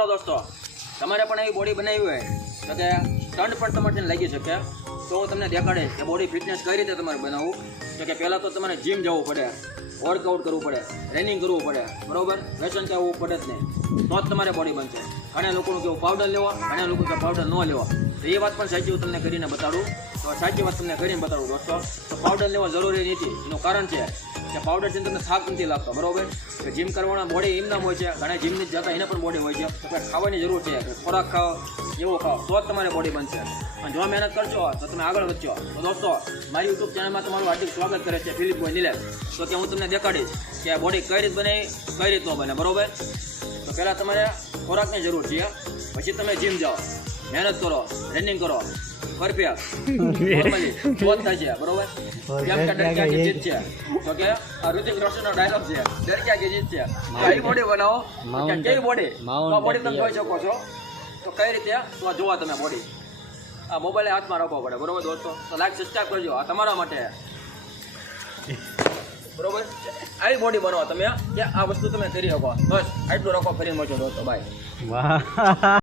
ચાલો દોસ્તો, તમારે પણ એવી બોડી બનાવી હોય તો કે સ્ટન્ટ પણ તમારે લાગી શકે, તો હું તમને દેખાડીશ કે બોડી ફિટનેસ કઈ રીતે તમારે બનાવવું. તો કે પહેલાં તો તમારે જીમ જવું પડે, વર્કઆઉટ કરવું પડે, રનિંગ કરવું પડે, બરોબર. વ્યસન કહેવું પડે જ નહીં, તો જ તમારે બોડી બનશે. ઘણા લોકોનું કેવું પાવડર લેવો, ઘણા લોકો કે પાવડર ન લેવો, તો એ વાત પણ સાચી હું તમને કરીને બતાડું. તો સાચી વાત તમને કરીને બતાડું દોસ્તો. તો પાવડર લેવો જરૂરી નથી. એનું કારણ છે કે પાવડરથી તમને થાક નથી લાગતો, બરોબર. કે જીમ કરવાના બોડી એમ નામ હોય છે, ઘણા જીમની જતા એને પણ બોડી હોય છે. તો કંઈ ખાવાની જરૂર છે, કે ખોરાક ખાઓ, એવો ખાઓ, તો જ તમારે બોડી બનશે. અને જો મહેનત કરશો તો તમે આગળ વધશો. તો દોસ્તો, મારી યુટ્યુબ ચેનલમાં તમારું હાર્દિક સ્વાગત કરે છે ફિલિપ બોય નિલેશ. તો કે હું તમને દેખાડીશ કે બોડી કઈ રીતે બને, કઈ રીત ન બને, બરોબર. તો પહેલાં તમારે ખોરાકની જરૂર છે, પછી તમે જીમ જાઓ, મહેનત કરો, રનિંગ કરો, પરફેક્ટ નોર્મલી ગ્રોથ થાય છે, બરોબર. કેમ કે ડર ક્યાં કે જીત છે, તો કે ઋતિક રોશનનો ડાયલોગ છે, ડર ક્યાં કે જીત છે. કઈ બોડી બનાવો, કેવી બોડી, તો બોડી તમે જોઈ શકો છો. તો કઈ રીતે તો જોવા તમે બોડી, આ મોબાઈલ હાથમાં રાખવો પડે, બરોબર દોસ્તો. તો લાઈક સબસ્ક્રાઈબ કરજો, આ તમારા માટે, બરોબર. આવી બોડી બનાવો તમે, કે આ વસ્તુ તમે કરી શકો. બસ આટલું રાખો, ફરી મળજો દોસ્તો, બાય.